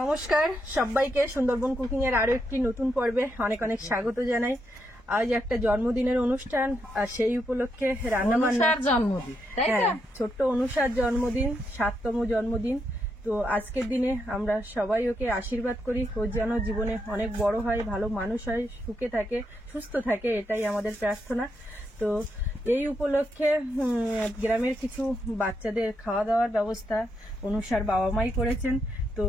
নমস্কার সবাইকে সুন্দরবন কুকিং এর আরো একটি নতুন পর্বে অনেক অনেক স্বাগত জানাই। আজ একটা জন্মদিনের অনুষ্ঠান আর সেই উপলক্ষে রান্না বান্না জন্মদিন, তাই তো? ছোট্ট অনুষার জন্মদিন, 7তম জন্মদিন। তো আজকের দিনে আমরা সবাই ওকে আশীর্বাদ করি ও যেন জীবনে অনেক বড় হয়, ভালো মানুষ হয়, সুখে থাকে, সুস্থ থাকে, এটাই আমাদের প্রার্থনা। তো এই উপলক্ষে গ্রামের কিছু বাচ্চাদের খাওয়া দাওয়ার ব্যবস্থা অনুষার বাবা মাই করেছেন। তো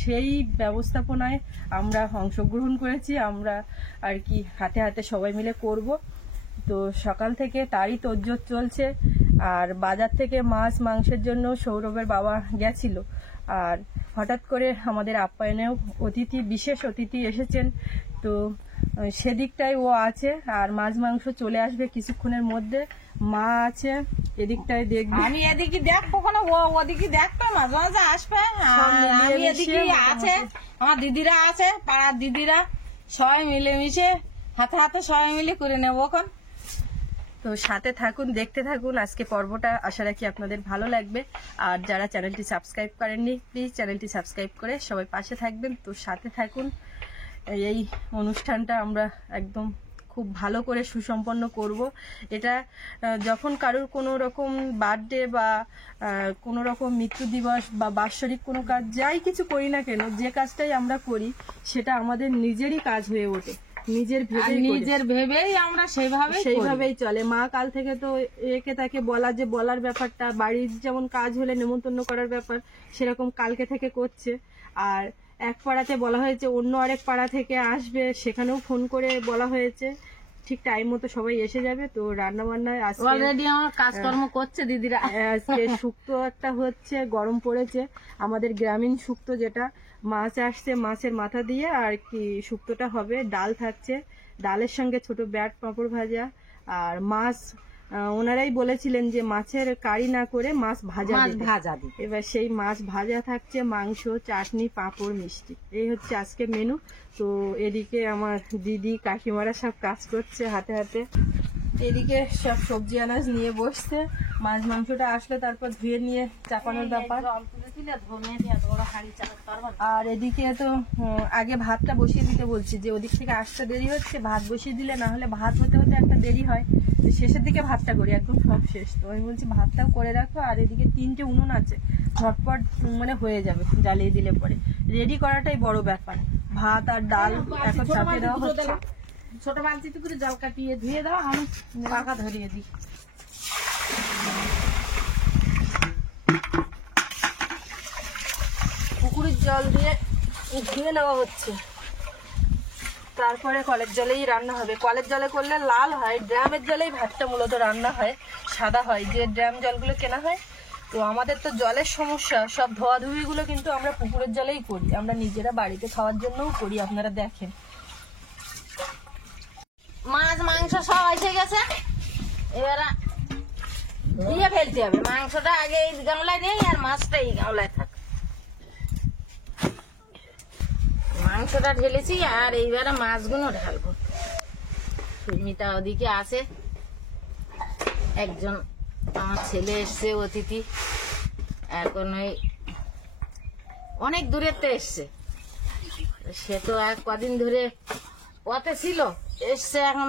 সেই ব্যবস্থাপনায় আমরা অংশগ্রহণ করেছি, আমরা আর কি হাতে হাতে সবাই মিলে করব। তো সকাল থেকে তারই তোড়জোড় চলছে। আর বাজার থেকে মাছ মাংসের জন্য সৌরভের বাবা গেছিল, আর হঠাৎ করে আমাদের আপ্যায়নেও বিশেষ অতিথি এসেছেন। তো সেদিকটাই ও আছে, আর মাছ মাংস চলে আসবে কিছুক্ষণের মধ্যে। মা আছে এদিকটায়, দেখবে। আমি এদিকে দেখ, কখনো ওদিকে দেখতো, মাঝে মাঝে আসবে। আমি এদিকে আছে, আমার দিদিরা আছে, পাড়ার দিদিরা, সবাই মিলেমিশে হাতে হাতে সবাই মিলে করে নেবো এখন। তো সাথে থাকুন, দেখতে থাকুন আজকে পর্বটা, আশা রাখি আপনাদের ভালো লাগবে। আর যারা চ্যানেলটি সাবস্ক্রাইব করেননি, প্লিজ চ্যানেলটি সাবস্ক্রাইব করে সবাই পাশে থাকবেন। তো সাথে থাকুন, এই অনুষ্ঠানটা আমরা একদম খুব ভালো করে সুসম্পন্ন করব। এটা যখন কারোর কোনো রকম বার্থডে বা কোনো রকম মৃত্যু দিবস বা বাৎসরিক কোনো কাজ, যাই কিছু করি না কেন, যে কাজটাই আমরা করি সেটা আমাদের নিজেরই কাজ হয়ে ওঠে, নিজের ভেবেই আমরা সেইভাবেই চলে। মা কাল থেকে তো একে তাকে বলার ব্যাপারটা, বাড়ির যেমন কাজ হলে নেমন্তন্ন করার ব্যাপার, সেরকম কালকে থেকে করছে। আর এক পাড়াতে বলা হয়েছে, অন্য আরেক পাড়া থেকে আসবে, সেখানেও ফোন করে বলা হয়েছে, ঠিক টাইম মতো সবাই এসে যাবে। তো রান্না বান্নায় অলরেডি আমার কাজকর্ম করছে দিদিরা। আজকে শুক্তো একটা হচ্ছে, গরম পড়েছে, আমাদের গ্রামীণ শুক্তো, যেটা মাছ আসছে, মাছের মাথা দিয়ে আর কি শুক্তোটা হবে। ডাল থাকছে, ডালের সঙ্গে ছোট ব্যাট পাঁপড় ভাজা, আর মাছ ওনারাই বলেছিলেন যে মাছের কারি না করে মাছ ভাজা দিই। এবার সেই মাছ ভাজা থাকছে, মাংস, চাটনি, পাঁপড়, মিষ্টি, এই হচ্ছে আজকে মেনু। তো এদিকে আমার দিদি কাকিমারা সব কাজ করছে হাতে হাতে, এদিকে সব সবজি আনাজ নিয়ে বসছে। মাছ মাংসটা আসলে তারপর ধুয়ে নিয়ে চাপানোর ব্যাপার। আর এদিকে তো আগে ভাতটা বসিয়ে দিতে বলছি, যে ওদিক থেকে আসতে দেরি হচ্ছে, ভাত বসিয়ে দিলে না হলে ভাত হতে হতে একটা দেরি হয়, শেষের দিকে ভাতটা করি, একদম সব শেষ। তো আমি বলছি ভাতটাও করে রাখো, আর এদিকে 3টে উনুন আছে, ঝটপট মানে হয়ে যাবে জ্বালিয়ে দিলে পরে। রেডি করাটাই বড় ব্যাপার। ভাত আর ডাল এখন চাপিয়ে দেওয়া হচ্ছে। ছোট বালতিতে করে জল কাটিয়ে ধুয়ে দাও, আমি পাকা ধরিয়ে দিই। পুকুরের জল দিয়ে ধুয়ে নেওয়া হচ্ছে, তারপরে কলের জলেই রান্না হবে। কলের জলে করলে লাল হয়, ড্রামের জলেই ভাতটা মূলত রান্না হয়, সাদা হয়, যে ড্রাম জলগুলো কেনা হয়। তো আমাদের তো জলের সমস্যা, সব ধোয়াধুয়িগুলো কিন্তু আমরা পুকুরের জলেই করি, আমরা নিজেরা বাড়িতে খাওয়ার জন্যও করি, আপনারা দেখেন। মাছ মাংস সব এসে গেছে, এবার দিয়ে ফেলতে হবে। মাংসটা আগে এই গামলায় নেই, আর মাছটা এই গামলায় থাক। মাংসটা ঢেলেছি, আর এইবারে মাছগুলো ঢালবো। সুমিতা ওদিকে আছে, একজন আমার ছেলে এসছে অতিথি, এখন ওই অনেক দূরেতে এসছে, সে তো এক কদিন ধরে পথে ছিল, এসছে, এখন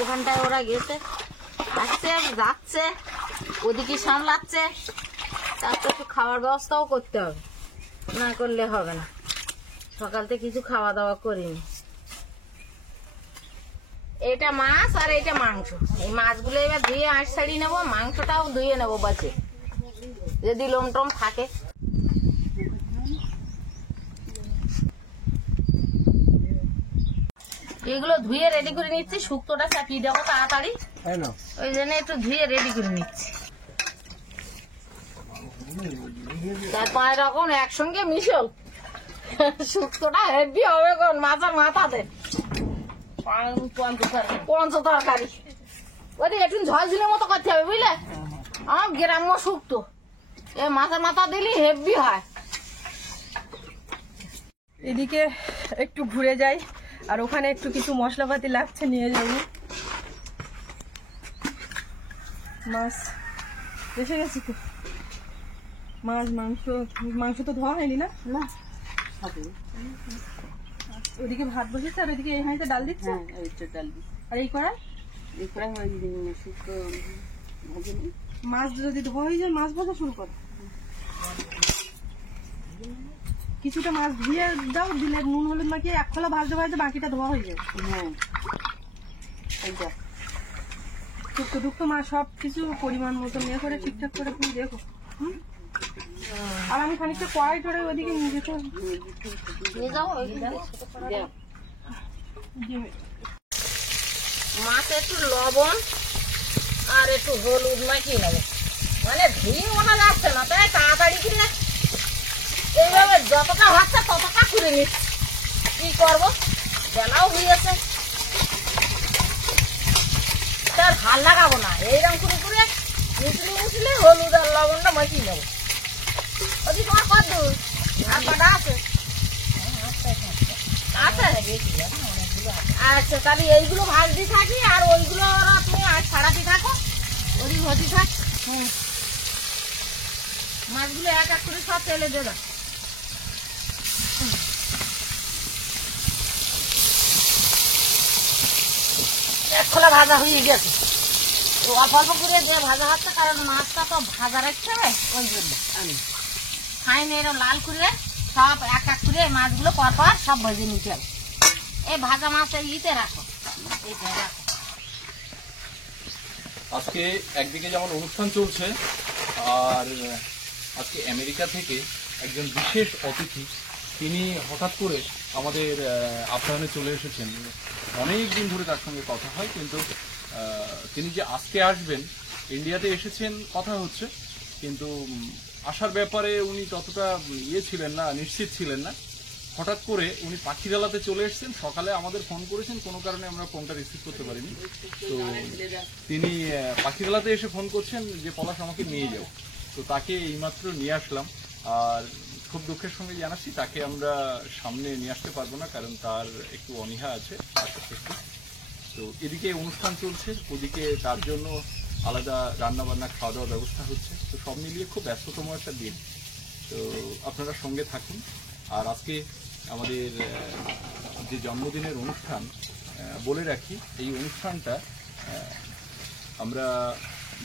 ওখানটায় ওরা গেছে, আসছে যাচ্ছে, ওদিকে সামলাচ্ছে, তারপর একটু খাওয়ার ব্যবস্থাও করতে হবে, না করলে হবে না। সকাল থেকে কিছু খাওয়া দাওয়া করিনি। এটা মাছ আর এটা মাংস, এই মাছগুলো এবার ধুয়ে আঁশ ছাড়িয়ে নেবো, মাংসটাও ধুয়ে নেবো বাঁচে, যদি লোম টোম থাকে। এগুলো ধুয়ে রেডি করে নিচ্ছি, শুক্তোটা চাপিয়ে দেবো তাড়াতাড়ি, ওই জন্য একটু ধুয়ে রেডি করে নিচ্ছি। তারপর এরকম একসঙ্গে মিশল শুক্তোটা হেভি হবে, কোন মাছের মাথাতে পঞ্চ তরকারি, ওই একটু ঝাল ঝুলের মতো করতে হবে, বুঝলে? আমার গ্রাম্য শুক্তো, এ মাছের মাথা দিলি হেভি হয়। এদিকে একটু ঘুরে যাই, আর ওখানে একটু কিছু মশলাপাতি লাগছে, নিয়ে যাবো। মাছ এসে গেছে তো, মাছ মাংস তো ধোয়া হয়নি না? হবে। ওদিকে ভাত বসেছে আর ওইদিকে এই হাঁড়িতে ডাল দিচ্ছে। হ্যাঁ ওইটা ডাল দিই। আর এই কড়াই এই করে ওই শুক্তো ভাজে নিই। মাছ যদি ধোয়া হয়ে যায় মাছ ভাজা শুরু করো। কিছুটা মাছ ধুয়ে দাও, দিলে নুন হলুদ মাখিয়ে এক খোলা ভাজতে ভাজতে বাকিটা ধোয়া হয়ে যায়। হ্যাঁ এইটা টুকটো টুকটো মাছ সব কিছু পরিমাণ মতো নিয়ে করে ঠিকঠাক করে তুমি দেখো। হুম? আর আমি খানিকটা কড়াই টড়াই ওদিকে নিয়ে যেতে হবে। নিয়ে যাও দেও। মাছে একটু লবণ আর একটু হলুদ মাখিয়ে নেবো, মানে ধুয়ে ওনা যাচ্ছে না, তাই তাড়াতাড়ি করে এইভাবে যতটা হচ্ছে ততটা করে নিচ্ছি। কি করবো, বেলাও হয়েছে, তার ভাল লাগাবো না। এইরকম করে করে মিশলে মিশলে হলুদ আর লবণটা মাখিয়ে নেবো। ওদিকে তোমার কত দূর আর কটা আছে? আচ্ছা, তাহলে এইগুলো ভাজতে থাকি আর ওইগুলো তুমি আজ ছাড়াতে থাকো, ওদিক হতে থাক। মাছগুলো এক এক করে সব তেলে দিয়ে দাও। এক খোলা ভাজা হয়ে গেছে, অল্প অল্প করে দিয়ে ভাজা হচ্ছে, কারণ মাছটা তো ভাজা রাখতে হবে, ওই জন্য আমি খাইনি এরকম লাল করে সব এক এক করে মাছগুলো পর পর সব ভেজে নিতে হবে। এই ভাজা মাছ ইতে রাখো, এইটা রাখো। আজকে একদিকে যেমন অনুষ্ঠান চলছে, আর আজকে আমেরিকা থেকে একজন বিশেষ অতিথি তিনি হঠাৎ করে আমাদের আপ্যায়নে চলে এসেছেন। অনেক দিন ধরে তার সঙ্গে কথা হয়, কিন্তু তিনি যে আজকে আসবেন, ইন্ডিয়াতে এসেছেন কথা হচ্ছে, কিন্তু আসার ব্যাপারে উনি ততটা ছিলেন না, নিশ্চিত ছিলেন না। হঠাৎ করে উনি পাখিরালাতে চলে এসেছেন, সকালে আমাদের ফোন করেছেন, কোনো কারণে আমরা ফোনটা রিসিভ করতে পারিনি। তো তিনি পাখিরালাতে এসে ফোন করছেন যে পলাশ আমাকে নিয়ে যাও। তো তাকে এইমাত্র নিয়ে আসলাম, আর খুব দুঃখের সঙ্গে জানাচ্ছি তাকে আমরা সামনে নিয়ে আসতে পারবো না, কারণ তার একটু অনীহা আছে। তো এদিকে অনুষ্ঠান চলছে, ওদিকে তার জন্য আলাদা রান্না বান্না খাওয়া দাওয়ার ব্যবস্থা হচ্ছে। তো সব মিলিয়ে খুব ব্যস্ততম একটা দিন। তো আপনারা সঙ্গে থাকুন। আর আজকে আমাদের যে জন্মদিনের অনুষ্ঠান, বলে রাখি এই অনুষ্ঠানটা আমরা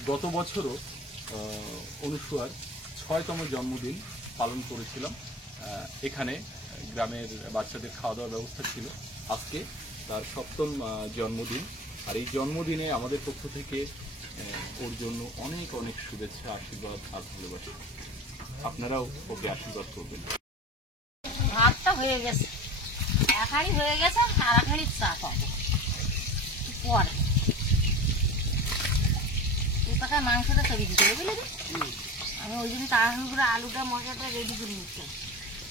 গত বছরও অনুসুয়ার ৬তম জন্মদিন পালন করেছিলাম। এখানে গ্রামের বাচ্চাদের খাওয়া দাওয়ার ব্যবস্থা ছিল। আজকে তার ৭ম জন্মদিন, আর এই জন্মদিনে আমাদের পক্ষ থেকে ওর জন্য অনেক অনেক শুভেচ্ছা, আশীর্বাদ আর ভালোবাসা। আপনারাও ওকে আশীর্বাদ করবেন। ভাতটা হয়ে গেছে, এক হাঁড়ি হয়ে গেছে, আর এক হাঁড়ি চা পাবো পরে। এই টাকা মাংসটা তৈরি দিতে হবে, বুঝলি? আমি ওই জন্য তাড়াহুড়ো করে আলুটা মশলাটা রেডি করে নিচ্ছি।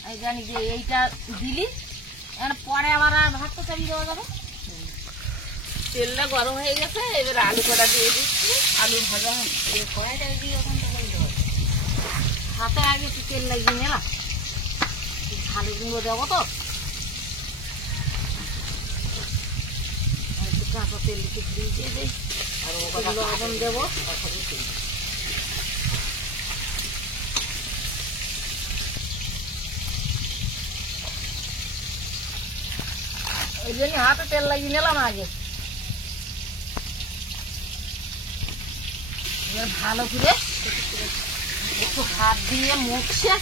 আমি জানি যে এইটা দিলি পরে আবার ভাতটা চালিয়ে দেওয়া যাবে। তেলটা গরম হয়ে গেছে, এবার আলু কটা দিয়ে দিচ্ছি, আলু ভাজা কড়াইটা দিয়ে ওখান থেকে দেবো। হাতে আগে একটু তেল লাগিয়ে নিলাম, ভালো গুঁড়ো দেবো তো, একটু কাঁচা তেল একটু দিয়ে দিই, আর লবণ দেবো। ওই জন্য হাতে তেল লাগিয়ে নিলাম আগে। এবার ভালো করে একটু হাত দিয়ে মুখছে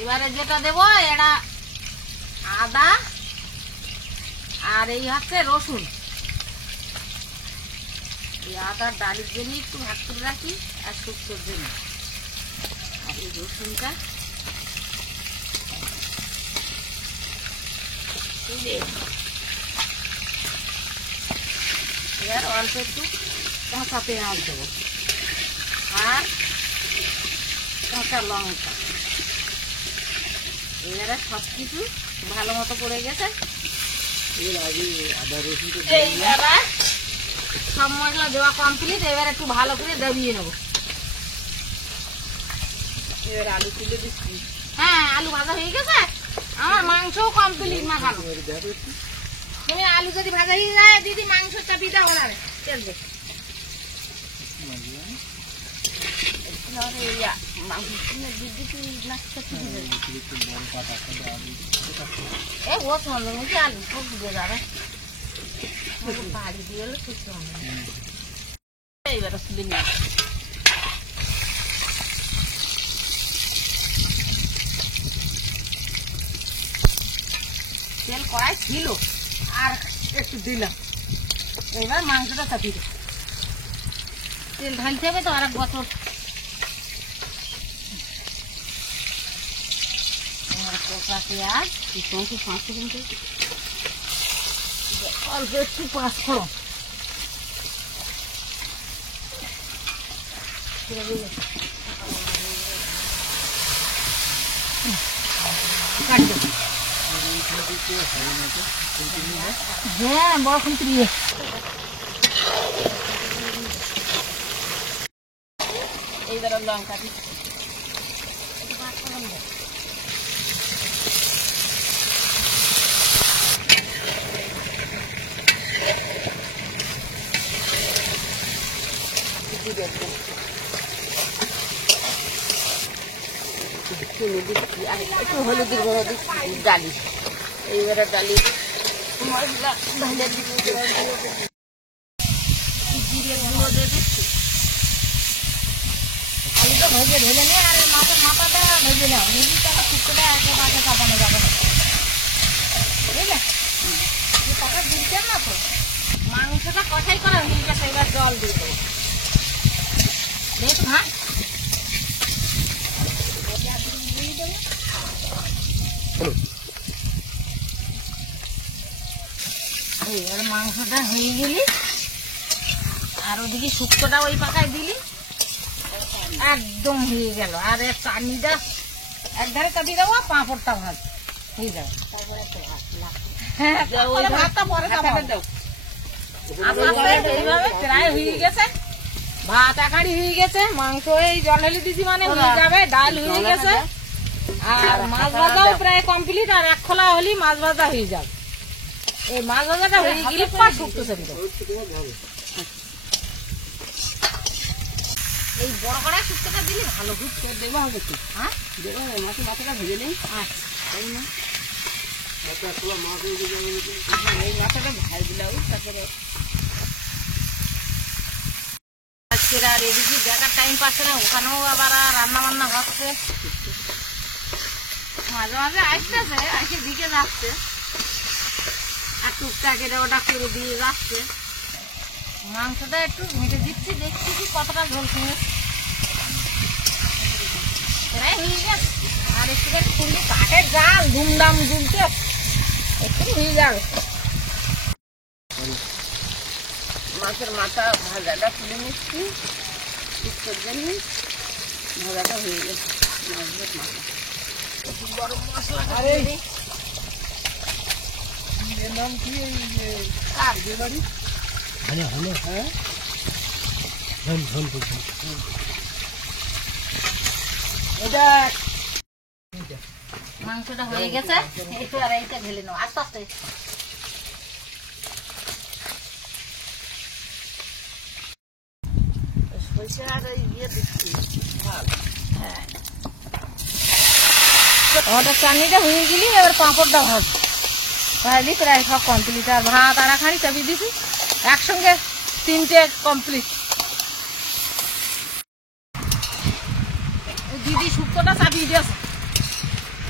এবারে যেটা দেবো এটা আদা আর এই হচ্ছে রসুন। এই আদার ডালির জন্য একটু ভাত করে রাখি আর শুক্তোর জন্য। আর এই রসুনটা এবার অল্প একটু কাঁচা পেঁয়াজ দেবো আর কাঁচা লঙ্কা। এবারে সব কিছু ভালো মতো পড়ে গেছে, এবারে সব মশলা দেওয়া কমপ্লিট। এবার একটু ভালো করে দাবিয়ে নেবো। এবার আলু তুলে দিচ্ছি। হ্যাঁ, আলু ভাজা হয়ে গেছে, আমার মাংসও কমপ্লিট মাখানো। তুমি আলু যদি ভাজা হয়ে যায় দিদি, মাংসটা দিতে হবে তেল দিয়ে। এই ও সঙ্গে মুখে আলু সব দিয়ে যাবে বাড়ি দিয়ে এলে সুস্থ হবে এইবার শুধু নিয়ে তেল কড়াই ছিল আর একটু দিলাম এবার মাংসটা চাপিয়ে দেব তেল ঢালতে হবে তো আর এক বছর পোকা পেঁয়াজ অল্প একটু পাঁচফোড়ন হ্যাঁ বড় খুঁটি দিয়ে এইবার লঙ্কা দিই একটু হলুদের গুঁড়ো দিচ্ছি ডালি এইবারে ডালি মশলা ঢালে জিরে গুঁড়ো দিয়ে দিচ্ছি আলুটা ভেজে ঢেলে নিয়ে আর মাছের মাথাটা ভেজে নাও নিজে টাকা শুক্তোটা একেবারে চাপানো যাবে না বুঝলে টাকা দিচ্ছেন না তো মাংসটা কষাই করা হয়ে গেছে এবার জল দিয়ে দেবো দেখ হ্যাঁ এবার মাংসটা হয়ে গেলি আর ওদিকে শুক্তোটা ওই পাকায় দিলি একদম হয়ে গেল আর চাটনিটা একধারে চাপিয়ে দেবো পাঁপড়টা ভাত হয়ে যাবে হ্যাঁ ভাতটা পরে দাও এইভাবে প্রায় হয়ে গেছে ভাত একাড়ি হয়ে গেছে মাংস এই জল ঢেলে দিছি মানে হয়ে যাবে ডাল হয়ে গেছে আর মাছ ভাজাও প্রায় কমপ্লিট আর এক খোলা হলি মাছ ভাজা হয়ে যাবে এই মাছ ভাজাটা হয়ে গেলে পর শুক্তো চাপি দেবো এই বড় কড়াই শুক্তোটা দিলে ভালো ঘুরতে দেবো হবে কি হ্যাঁ দেবো মাছের মাথাটা ভেজে নেই আচ্ছা এই মাথাটা ভাই দিলাম তারপরে আজকের আর এদিকে দেখার টাইম পাচ্ছে না ওখানেও আবার রান্না বান্না হচ্ছে মাঝে মাঝে আসতেছে আসে দিকে যাচ্ছে আর টুকটাক এটা ওটা করে দিয়ে যাচ্ছে মাংসটা একটু মেটে দিচ্ছি দেখছি কি কতটা ঝোল শুনে প্রায় হয়ে গেছে আর একটু খুললি কাঠের জাল ধুমধাম ঝুলছে একটু হয়ে যাবে মাছের মাথা ভাজাটা তুলে নিচ্ছি শুক্তোর জন্য ভাজাটা হয়ে গেছে মাছের মাথা গরম মশলা নাম কি মাংসটা হয়ে গেছে একটু আর এইটা ঢেলে নাও আস্তে আস্তে আমাদের চাটনিটা হয়ে গেলি এবার পাঁপড়টা ভাজলি প্রায় সব কমপ্লিট আর ভাত আড়াখানি চাপিয়ে দিছি একসঙ্গে 3টে কমপ্লিট দিদি শুক্তোটা চাপিয়ে দিয়েছে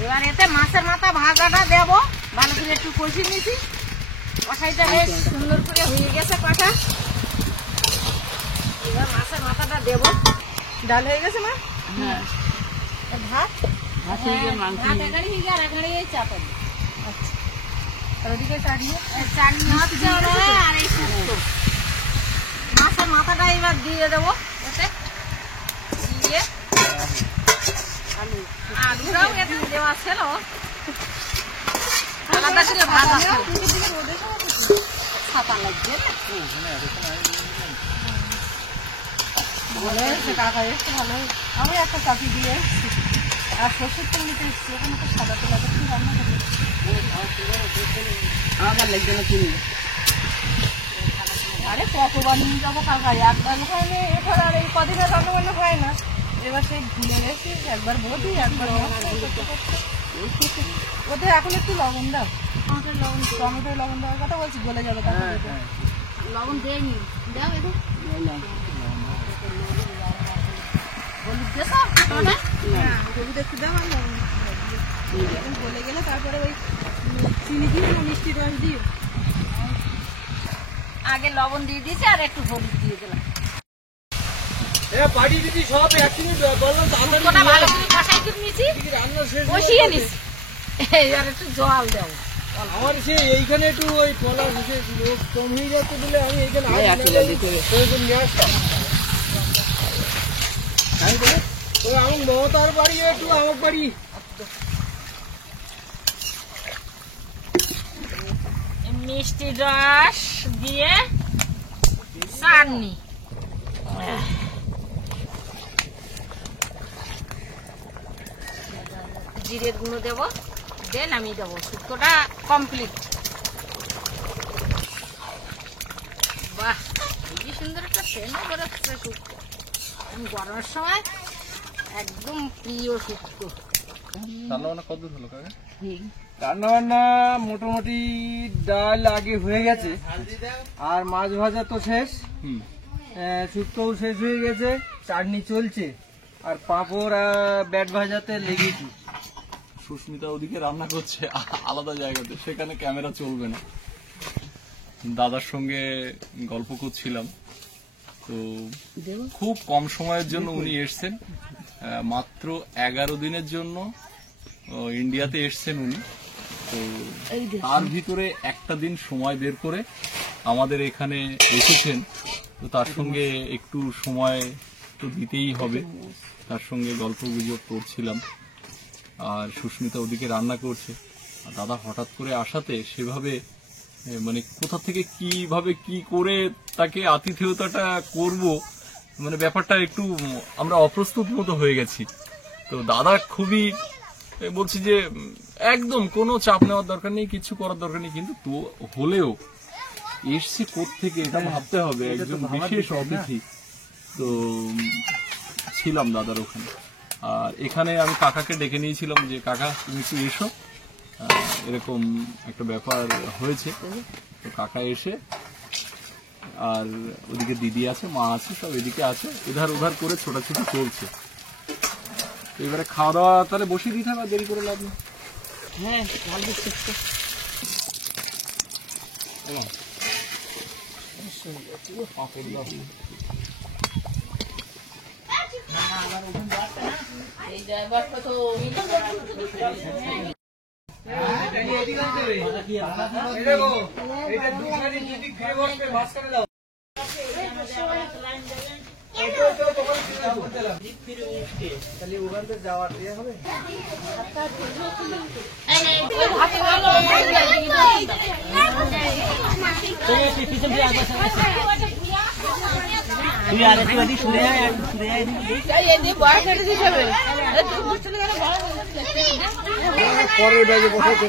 এবার এতে মাছের মাথা ভাজাটা দেবো ভালো করে একটু কষিয়ে নিয়েছি কষাইটা বেশ সুন্দর করে হয়ে গেছে কষা এবার মাছের মাথাটা দেবো ডাল হয়ে গেছে মা হ্যাঁ ভাত ভাত এখানে হয়ে আর এখানে এই চাপা আচ্ছা আর ওদিকে চাটনি হচ্ছে আর এই শুক্তো মাছের মাথাটা এবার দিয়ে দেবো এতে দিয়ে আলুটাও এতে দেওয়া ছিল আলাদা করে ভাজা ছাপা লাগছে ভালো হয়েছে কাকা একটু ভালো হয়েছে আমি একটা চাপি দিয়ে এসেছি আর সরষের তেল নিতে এসেছি ওখানে তো সাদা তেল আছে কি রান্না করবে আমার লাগবে না কিনবে আরে কতবার নিয়ে যাবো কাকা একবার হয়নি এরপর আর এই কদিনের রান্না বান্না হয় না এবার সেই ভুলে গেছি, একবার বৌদি একবার ওদের এখন একটু লবণ দাও, টমেটো লবণ দেওয়ার কথা বলছি, গলে যাবে তারপরে। লবণ দেয়নি, দাও একটু হলুদ দেশ হলুদ একটু দাও আর লবণ এখন গলে গেলে তারপরে ওই চিনি দিও না মিষ্টি রস দিও। আগে লবণ দিয়ে দিয়েছি আর একটু হলুদ দিয়ে দিলাম। পাঠিয়ে দিচ্ছি সব একসঙ্গে বললাম শুক্তোটা ভালো করে কষাই করে নিয়েছি, রান্না শেষ কষিয়ে নিছি, আর একটু জল দেবো। আমার সে এইখানে একটু ওই কলা বিশেষ লোক কম হয়ে যাচ্ছে বলে আমি এইখানে নিয়ে আসতাম। আমি মমতার বাড়ি একটু আমার বাড়ি মিষ্টি রস দিয়ে চাটনি, জিরের গুঁড়ো দেবো, দেন আমি দেবো। শুক্তোটা কমপ্লিট। বাহ, কি সুন্দর একটা সেন্ট বেরোচ্ছে শুক্তো। গরমের সময় একদম প্রিয় শুক্তো। রান্না বান্না কত দূর হলো কাকা? রান্না বান্না মোটামুটি ডাল আগে হয়ে গেছে, আর মাছ ভাজা তো শেষ, শুক্তোও শেষ হয়ে গেছে, চাটনি চলছে, আর পাঁপড় ব্যাট ভাজাতে লেগেছি। সুস্মিতা ওদিকে রান্না করছে আলাদা জায়গাতে, সেখানে ক্যামেরা চলবে না। দাদার সঙ্গে গল্প করছিলাম, তো খুব কম সময়ের জন্য উনি এসছেন, মাত্র 11 দিনের জন্য ইন্ডিয়াতে এসছেন উনি। তো তার ভিতরে একটা দিন সময় বের করে আমাদের এখানে এসেছেন, তো তার সঙ্গে একটু সময় তো দিতেই হবে। তার সঙ্গে গল্প গুজব করছিলাম, আর সুস্মিতা ওদিকে রান্না করছে। আর দাদা হঠাৎ করে আসাতে সেভাবে মানে কোথা থেকে কিভাবে কি করে তাকে আতিথেয়তাটা করব, মানে ব্যাপারটা একটু আমরা অপ্রস্তুত মতো হয়ে গেছি। তো দাদা খুবই বলছি যে একদম কোনো চাপ নেওয়ার দরকার নেই, কিছু করার দরকার নেই, কিন্তু তো হলেও এসছে কোত্থেকে এটা ভাবতে হবে, একজন বিশেষ অতিথি। তো ছিলাম দাদার ওখানে, আর এখানে আমি কাকাকে ডেকে নিয়েছিলাম যে কাকা তুমি একটু এসো, এরকম একটা ব্যাপার হয়েছে। তো কাকা এসে, আর ওদিকে দিদি আছে, মা আছে, সব এদিকে আছে, এধার ওধার করে ছোটাছুটি চলছে। তো এবারে খাওয়া দাওয়া তাহলে বসিয়ে দিতে হবে, দেরি করে লাভ নেই। হ্যাঁ, ভালো দিচ্ছে। পাঁপড় দাও। এই ড্রাইভারটা তো যাওয়ার ইয়ে হবে। তুই আর একটু সরে আয়, পরের ব্যাগে বসে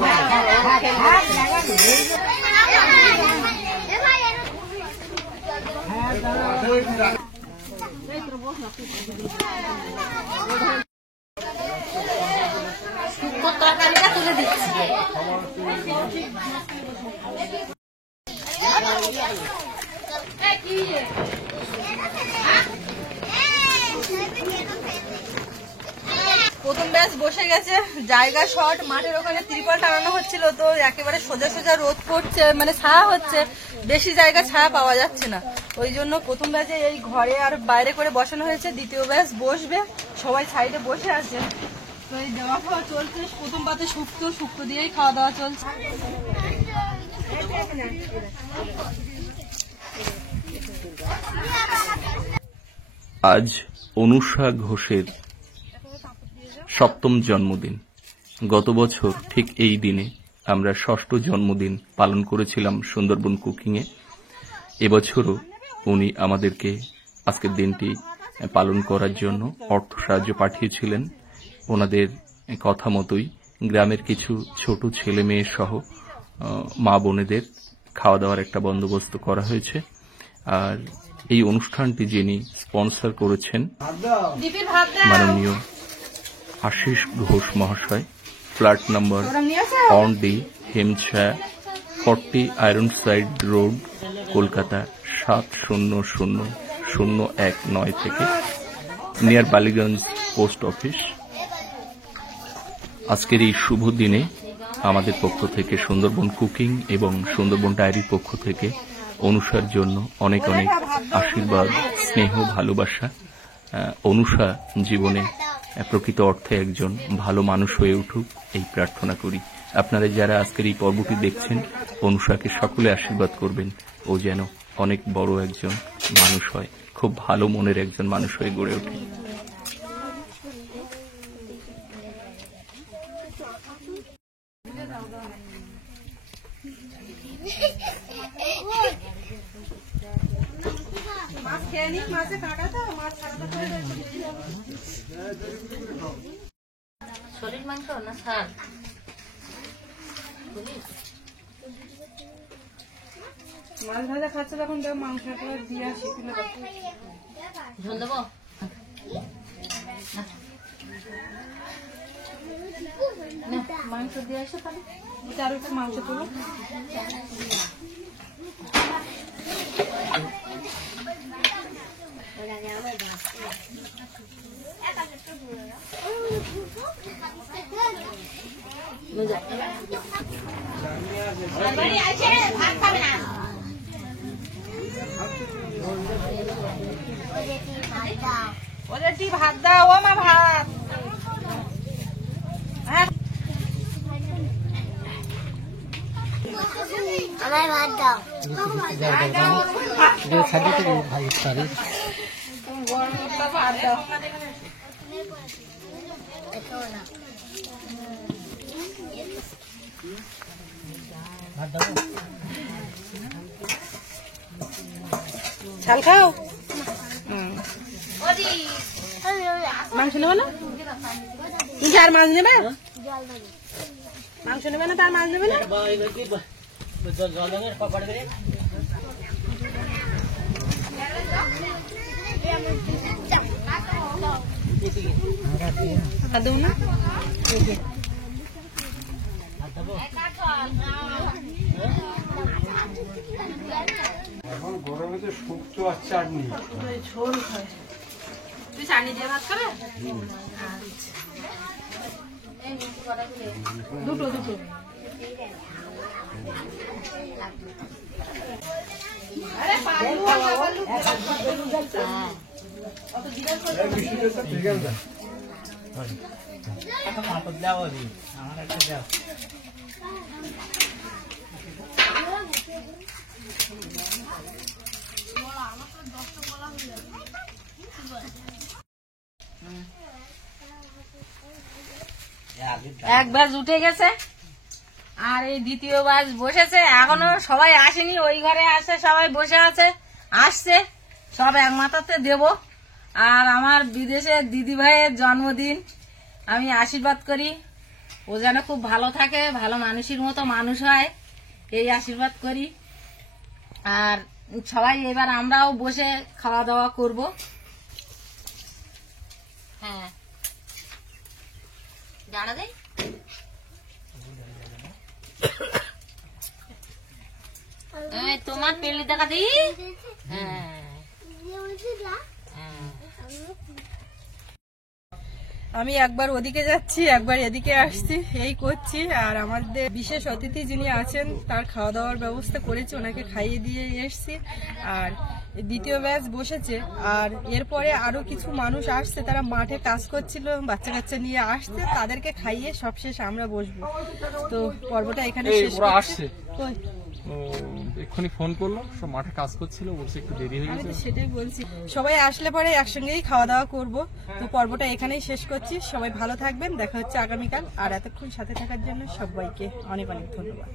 তরকারিটা তুলে দিচ্ছি। প্রথম ব্যাচ বসে গেছে, জায়গা শর্ট, মাঠের ওখানে ত্রিপল টানানো হচ্ছিল, তো একেবারে সোজা সোজা রোদ পড়ছে, মানে ছায়া হচ্ছে, বেশি জায়গা ছায়া পাওয়া যাচ্ছে না। ওই জন্য প্রথম ব্যাচে এই ঘরে আর বাইরে করে বসানো হয়েছে, দ্বিতীয় ব্যাচ বসবে, সবাই সাইডে বসে আছে। তো এই দেওয়া খাওয়া চলছে, প্রথম পাতে শুক্তো দিয়েই খাওয়া দাওয়া চলছে। আজ অনুষা ঘোষের 7ম জন্মদিন। গত বছর ঠিক এই দিনে আমরা 6ষ্ঠ জন্মদিন পালন করেছিলাম সুন্দরবন কুকিংয়ে। এবছরও উনি আমাদেরকে আজকের দিনটি পালন করার জন্য অর্থ সাহায্য পাঠিয়েছিলেন। ওনাদের কথা মতোই গ্রামের কিছু ছোট ছেলে মেয়ে সহ মা বোনেদের খাওয়া দাওয়ার একটা বন্দোবস্ত করা হয়েছে। আর এই অনুষ্ঠানটি যিনি স্পন্সর করেছেন মাননীয় আশিস ঘোষ মহাশয়, flat number one D Hemchhaya 40 Ironside road, Kolkata 700019 থেকে, নিয়ার বালিগঞ্জ পোস্ট অফিস। আজকের এই শুভ দিনে আমাদের পক্ষ থেকে, সুন্দরবন কুকিং এবং সুন্দরবন ডায়েরির পক্ষ থেকে অনুষার জন্য অনেক অনেক আশীর্বাদ, স্নেহ, ভালোবাসা। অনুষা জীবনে প্রকৃত অর্থে একজন ভালো মানুষ হয়ে উঠুক এই প্রার্থনা করি। আপনারা যারা আজকের এই পর্বটি দেখছেন, অনুষাকে সকলে আশীর্বাদ করবেন ও যেন অনেক বড় একজন মানুষ হয়, খুব ভালো মনের একজন মানুষ হয়ে গড়ে ওঠে। শরীর মাংস না স্যার? মাছ ভাজা খাচ্ছে তখন তো মাংসটা দিয়ে আসি, ঝোল দেবো? মাংস দিয়ে আসো, তাহলে আরো একটু মাংস তুলো। ওদের টি ভাত দাও, ও মা ভাত। আমার ভাত দাও। ভাত দাও। ঝাল খাও? মাংস নেবে না? তুমি আর মাছ নেবে? মাংস নেবে না, তার মাছ নেবে না? দেবো না? এখন গরমে তো শুক্তো আর চাটনি। ঝোল খায়। তুই চাটনি দিয়ে ভাত খাবে? দুটো দুটো। এক ব্যাচ উঠে গেছে আর এই দ্বিতীয় ব্যাচ বসেছে, এখনো সবাই আসেনি। ওই ঘরে আসে, সবাই বসে আছে, আসছে সব এক মাথাতে দেব। আর আমার বিদেশের দিদি ভাইয়ের জন্মদিন, আমি আশীর্বাদ করি ও যেন খুব ভালো থাকে, ভালো মানুষের মতো মানুষ হয়, এই আশীর্বাদ করি। আর সবাই এবার আমরাও বসে খাওয়া দাওয়া করব। হ্যাঁ, জানা দেই তোমার পেলি দেখা দিই। আমি একবার ওদিকে যাচ্ছি, একবার এদিকে আসছি, এই করছি। আর আমাদের বিশেষ অতিথি যিনি আছেন তার খাওয়া দাওয়ার ব্যবস্থা করেছি, ওনাকে খাইয়ে দিয়ে এসছি। আর দ্বিতীয় ব্যাচ বসেছে, আর এরপরে আরো কিছু মানুষ আসছে, তারা মাঠে কাজ করছিল, বাচ্চা কাচ্চা নিয়ে আসছে, তাদেরকে খাইয়ে সবশেষ আমরা বসবো। তো পর্বটা এখানে শেষ করছি। কই? এক্ষুনি ফোন করলো, সব মাঠে কাজ করছিল, বলছে একটু দেরি হয়ে আমি গেছে। তো সেটাই বলছি, সবাই আসলে পরে একসঙ্গেই খাওয়া দাওয়া করব। তো পর্বটা এখানেই শেষ করছি। সবাই ভালো থাকবেন, দেখা হচ্ছে আগামীকাল। আর এতক্ষণ সাথে থাকার জন্য সবাইকে অনেক অনেক ধন্যবাদ।